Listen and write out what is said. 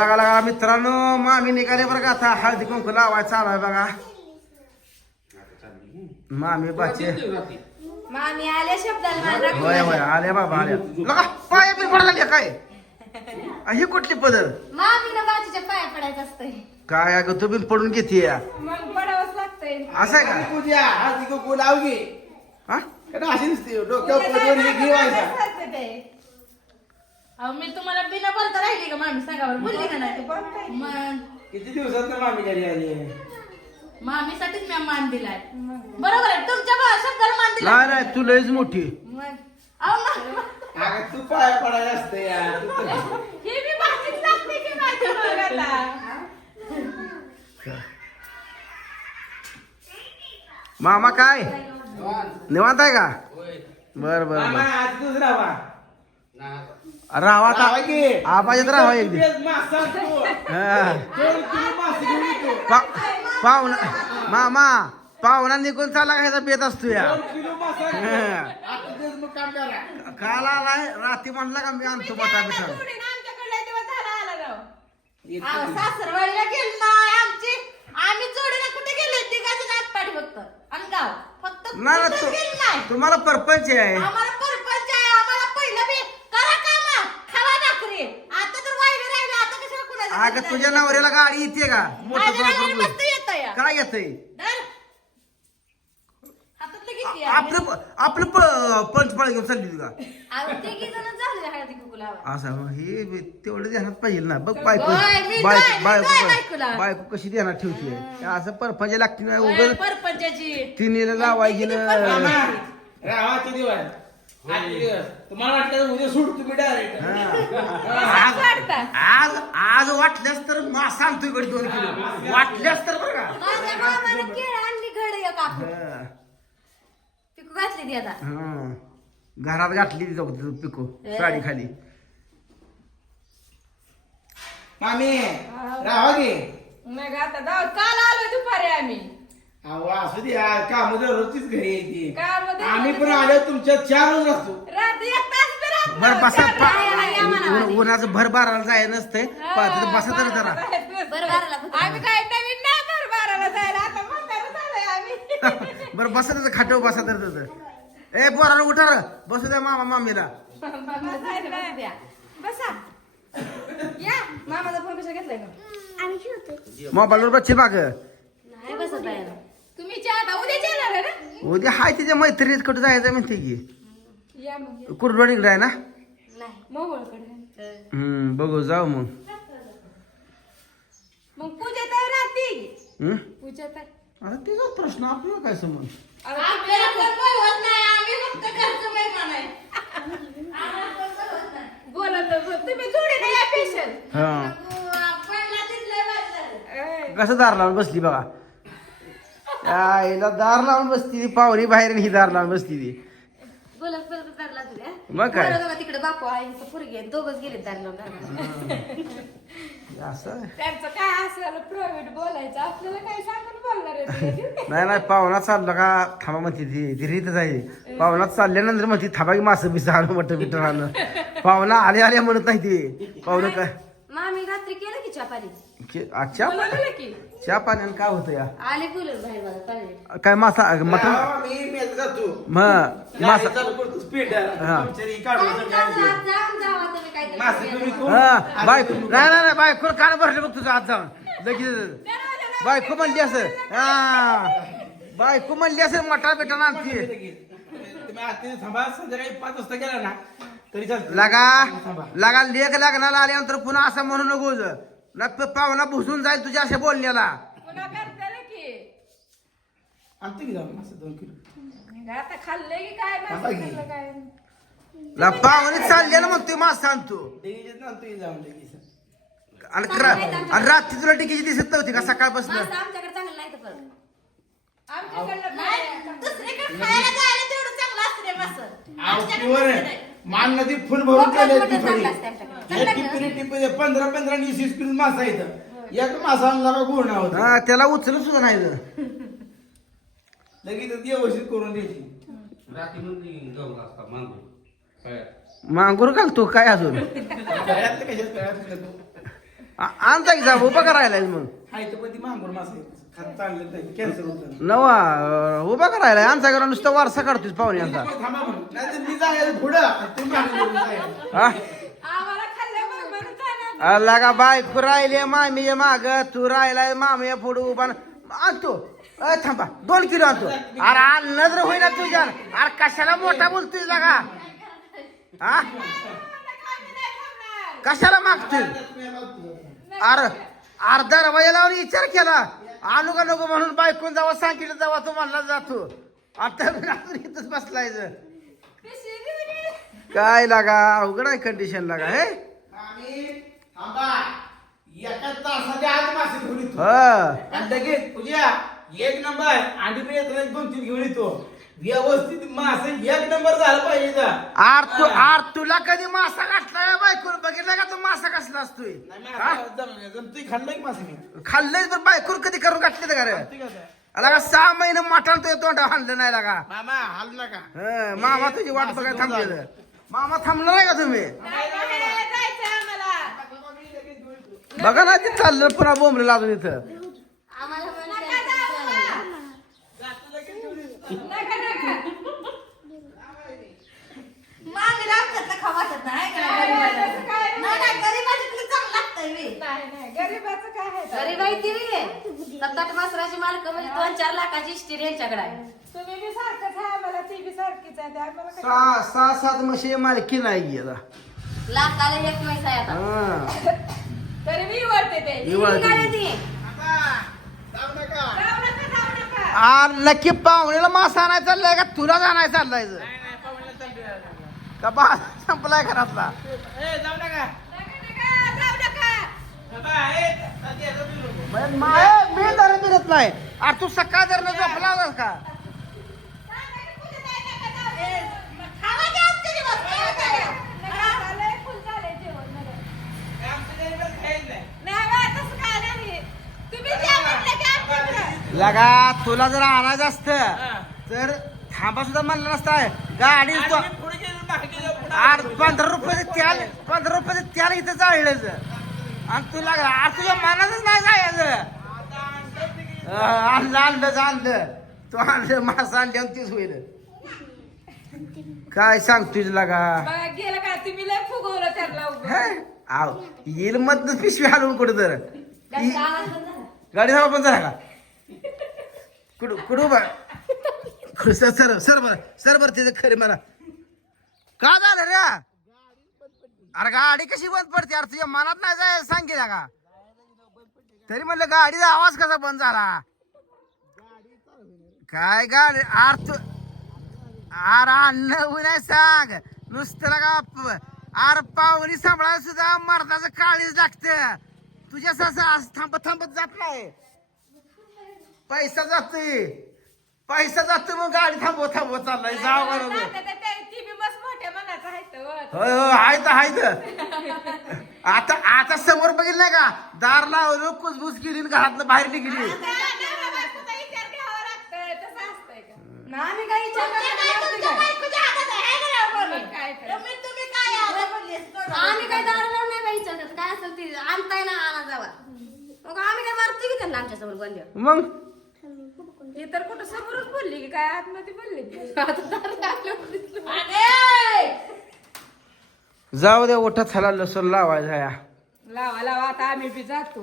बघा लागा मित्रांनो मामी निघाले बरं का. आता हळदी कुंकू लावायचं चालू बघा. मामी बाचे. मामी आल्या शब्दाला होय होय आल्या. आले बाबा आले लगा पाय लागले काय? ही कुठली पदर? मामीला पाया पडायचं असतंय. काय अगं तू बिन पडून घेते मग पडावंच लागतंय. असं आहे का? पूजा हळदी कुंकू लावगी हा? अशी नसते डोक्यावर हे घेवायचा अहो मी तुम्हाला बिना बोलता राहिली का मामी सांगा बरं बोलली का नाही? मग किती दिवसात ना मामी घरी आली मामीसाठीच मी मान दिलाय. बरोबर आहे तुमच्या बा- शब्दाला मान दिला नाही नाही तू लयच मोठी. अहो अगं तू पाया पडायला असते यार. तू तर- हे मी भाषेत सांगते की माझ्या भागाला मामा काय? निवांत. आहे का? बर बर मामा बर. आज तुझ राहा की. आबाजीत राहा एक. हा. पाहुणा मामा पाहुणा निघून चालला का ह्याचा बेत असतो या? किलो आलाय रात्री म्हणला का मी आणतो बटा बिटा राव. सासरवाडीला गेलो नाही आमची आम्ही जोडीला कुठे गेलो तिघाची नाच पाडी फक्त. आणि गाव. फक्त नाही तुम्हाला परपंच आहे. आम्हाला परपंच आहे आम्हाला पहिलं बी करा काम खावा भाकरी आता तर वाईट राहिलं आता कशाला कुणाला अगं तुझ्या नवऱ्याला गाडी येते का? मोठं माझ्या नावाने प्रॉब्लेम मस्त येतं या. काय येतंय? धर. हातातलं किती आहे? आपलं प- आपलं प- पंचपाळ घेऊन चालली तुला अहो तिघी जण झाले हळदी कुंकू लावा. असं मग हे बी तेवढं ध्यानात पाहिजे ना. बघ बायको होय, मी बायको बायको बायकोला? बायको कशी ध्यानात ठेवते? असं परपंच लागते ना उगाच परपंचाची. तिने लावायची मामा ना दिवस दिवस. तुम्हाला वाटलं उद्या सूट तुम्ही डायरेक्ट आज वाटल्यास तर मासा आणतो इकडे दोन किलो. वाटल्यास तर बरं का? माझ्या मामाने केळ आणली घड एक आपण हा, पिकू घातली ती आता. हा. घरात घातली ती जाऊ तिथं पिको साडी खाली. मामी राहा की. मग आता जाऊ काल आलो दुपारी आम्ही. अहो असू दे यार काम दररोजचीच घरी येते. कामं आम्ही पण आलो तुमच्या चार रोज असतो रात्री तास बी राहत भर नाही. बसा. उ- उन्हाचं भर बाराला नसतंय. पा- तिथं बसा तर जरा. बरं बाराला बघ. आम्ही काय नवीन नाही भर बाराला जायला. आता म्हातारं झालंय आम्ही. बरं बसा तर खाटव बसा तर तिथं ए पोराला उठा रे. बसू द्या मामा मामीला. द्या. बसा. या. मामाचा फोन कशा घेतलाय का मोबाईलवर बच्चे माग नाही बसत बाहेर तुम्ही चहा उद्या येणार आहे ना? उद्या हाय तिच्या मैत्रिणीत कुठं जायचं म्हणते की. या मग आहे ना? नाही मोहोळकडे. हम्म बघू जाऊ मग. मग पूजा तर राहते. हम्म? पूजा तर आता तिचा प्रश्न आपल्याला काय समज? आपल्याला कोण बोलवत नाही आम्ही फक्त घरचं मेहमान आहे. आम्हाला कोण बोलवत नाही. बोलत होतो. तुम्ही जोडी नाही या पेशल हा. पडला तिथलं वाजलं. कसं दार लावून बसली बघा. दार लावून बसती ती पाहुणी बाहेर आणि ही दार लावून बसती ती. बोलत मग काय? बरं बघा तिकडे बापू आहे इथं पोरगी आहे. दोघच गेले दार लावून दाराला. असं? त्यांचं काय असेल प्रायव्हेट बोलायचं? आपल्याला काय सांगून बोलणार आहे ते? नाही नाही पाहुणा चालला का? थांबा म्हणते ती. ती रीतच आहे. पाहुणा चालल्यानंतर म्हणते थांबा की मासं बिसं आणू मटण बिटण आणू पाहुणा आले आले म्हणत नाही ते. पाहुणं काय? मामी रात्री केलं की चहा आ, चहा बोलवलं पाणी की? चहा पाण्यानं काय होतं या? आले बोलून बाहेर बघा पाणी. काय मासा मटण मी मेल जातो मग मासा चालू करतो स्पीड हा. काढून जाऊन जावा तुम्ही काहीतरी मासे तुम्ही कोण? हा बायको नाही नाही नाही बायको कान भरले बघ तुझं हात जाऊन. लगेच बायको म्हणली असं. हा. बायको म्हणली असं मटा बेटा आणते तुम्ही आता थांबा संध्याकाळी पाच वाजता गेला ना तरी चालतं. लगा. थांबा. लगा लेख लग्नाला आल्यानंतर पुन्हा असं म्हणू नको ना पाहुणा भुसून जाईल तुझ्या अशा बोलण्याला. पुन्हा करताना की. आणतो की जाऊन मासे दोन किलो. आता खाल्लंय की काय थांबा नाही की. खाल्लं काय? ला पाहुणे चालले ना म्हणतोय मास सांगतो. आणतो की जाऊन लगेच. आणि क्रा- आणि रात्री तुला टिकीची दिसत नव्हती का सकाळपासून? आमच्याकडे चांगलं नाही तर परत. आमच्याकडलं नाही, काय? दुसरीकडे खायला जायला तेवढं चांगलं असतं रे मासं. आव आमच्याकडे आहे. नाही. मान नदी फुल भरून मोठं- चालली मोठं ती चांगलं फळी. असतं आमच्याकडे. एक चांगलं टिपरी टिपरी पंधरा पंधरा वीस वीस किलो मासा इथं एक मासा आणला का गुण होता हा त्याला उचलत सुद्धा नाही गं. लगेच व्यवस्थित करून द्यायची असता मांगूर पायात. मांगूर घालतो काय अजून गळ्यातलं कशात गळ्यात आ- आणता की जाऊ उभा करायला मग हाय तर पण ती मांगूर मासा. नवा उभा करायला. आणता करा नुसतं वारसा काढतोय म्हणून. जाणार. अल्ला का बायको राहिले मामीच्या माग. तू राहिलाय मामीया पुढे उभा. आणतो. थांबा. दोन किलो आणतो. अरे तर होईना तुझ्या अरे कशाला मोठा बोलतोय लागा हा. कशाला मागतोय अरे अर्धा रवाया लावून विचार केला. आणू का नको म्हणून बायकून जावा सांगितलं जावा तो म्हणला जातो. आता अजून इथंच बसलायचं पिशवी घेऊन ये. काय लागा अवघड आहे कंडिशन लागा हे? एका ह. आणि लगेच पूजा नंबर एक दोन तीन घेऊन येतो. व्यवस्थित मासे एक नंबर झालं पाहिजे. आर तू आर तुला कधी मासा काटला बायकून? बघितला का तू मासा कसला असतोय? नाही, हा? मासे मी? खाल्लंय तर बायकून कधी करून काटले का रे ठीक आहे लगा सहा महिने मटण तुझ्या तोंडा हाणलं नाही लगा. मामा हाल नका. हं, मामा तुझी वाट बघायला थांबलेलं. मामा थांबणार आहे का तुम्ही? नाही, नाही. बघा ना ते चाललं पुन्हा बोंबले लागून इथं आम्हाला म्हणते नका जाऊ. नका, नका. मामीला आमच्यातलं खाऊ वाटत नाही का नाही, नाही? नाही, तसं काय नाही, नाही, गरीबाच्यातलं चांगलं लागतंय बे. नाही, नाही. गरिबाचं काय आहे तर? गरीब आहे ती रे. सात आठ वासराची मालक म्हणजे दोन चार लाखाची यांच्याकडे आहे. तुम्ही बी सारखंच आहे आम्हाला ती बी सारखीच आहे. ते आम्हाला काय- सहा सहा सात म्हशी मालकी नाही आता. लाखाला एक म्हैस आहे आता. हं. तरी मी वळते ते. ती निवळ निघाली ती. ती जाऊ नका. जाऊ नका जाऊ नका. आ नक्की पाहुण्याला मासा आणायचा चाललाय का? तुला जाणाय चाललाय नाही, नाही. का बा संपलाय घरातला. ए, जाऊ नका. बाबा, ए, चालते, आता तुम्ही लोकं. म्हणजे माय- मी जरा मिळत नाही अरे तू सकाळ जर झोपला होतास का. लगा तुला जर आणायचं असतं. तर थांबा सुद्धा म्हणलं नसताय गाडी. पंधरा रुपयाचं तेल पंधरा रुपयाचं तेल इथं जाळलं आणि तुला अरे तुझ्या मनातच नाही आता आणलं आणलंच आणलं. तू आणलं मासा आणलं तीच होईल. काय सांग तुझला का? बघा, गेलं का? तुम्ही लय फुगवलं त्याला? आव येईल मत पिशवी हलवून कुठं तर. गाडी हवा पण झाला का? कुठं कुठं कुठं सर सर सर बर सर बर तिथं खरे मला. का झालं रे? अरे गाडी कशी बंद पडते अरे तुझ्या मनात नाही जाय सांगितलं का? तरी म्हणलं गाडीचा आवाज कसा बंद झाला? काय गाडी? अरे तू अरे अन्न नाही सांग. नुसतं का अरे पाहुणी सांभाळायला सुद्धा मर्दाचं काळीच लागतं. तुझ्या असं असं थांबत थांबत जात नाही. पैसा जातोय. पैसा जातोय मग गाडी थांबव थांबवत चाललाय. जाव बरोबर आता तर ते- ती बी मस्त मोठ्या मनाचं आहे तर वर. होय तर तर. आता आता समोर बघितलं का? दार लावलं कुजबुज केली आणि घरातनं बाहेर निघली. आता का? आम्ही नाही, है का नाही? काय तर. तुम्ही तुम्ही काय आहे बोललीस? आम्ही काय दारू लावून नाही बाई विचारत काय असेल ते आणताय ना आणा जावा मग आम्ही काय मारतो की त्यांना आमच्यासमोर बंद मग? ही तर कुठं समोरच बोलली की काय आतमध्ये बोलली? अरे! जाऊ दे उठत झाला लसूण लावायचा या लावा लावा आता आम्ही बी जातो.